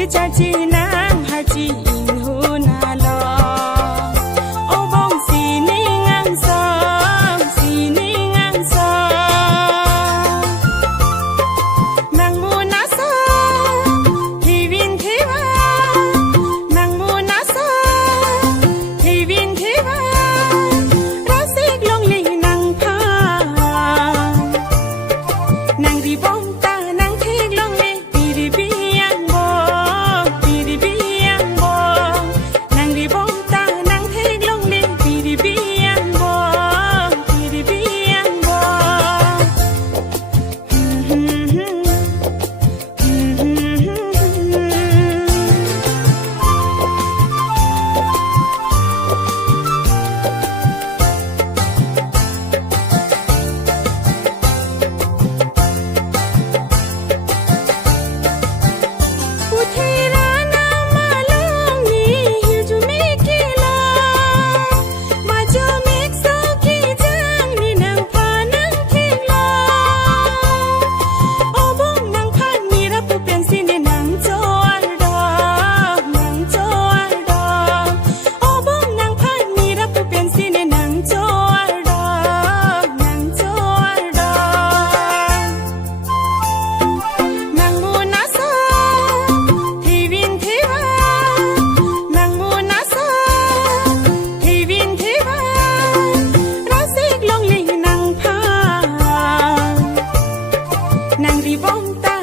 chi cha chi nang ha chi in hu na lo o bong si ni ngang sa nang mu na sa thi vin thi va nang mu na sa thi vin thi va ra sik long li nang pha nang ri bong ta nang thik long li pi ri bi yang bo pi ri bi yang bo nang ri bong ta nang thik long li pi ri bi yang bo pi ri bi yang bo nang ri bong ta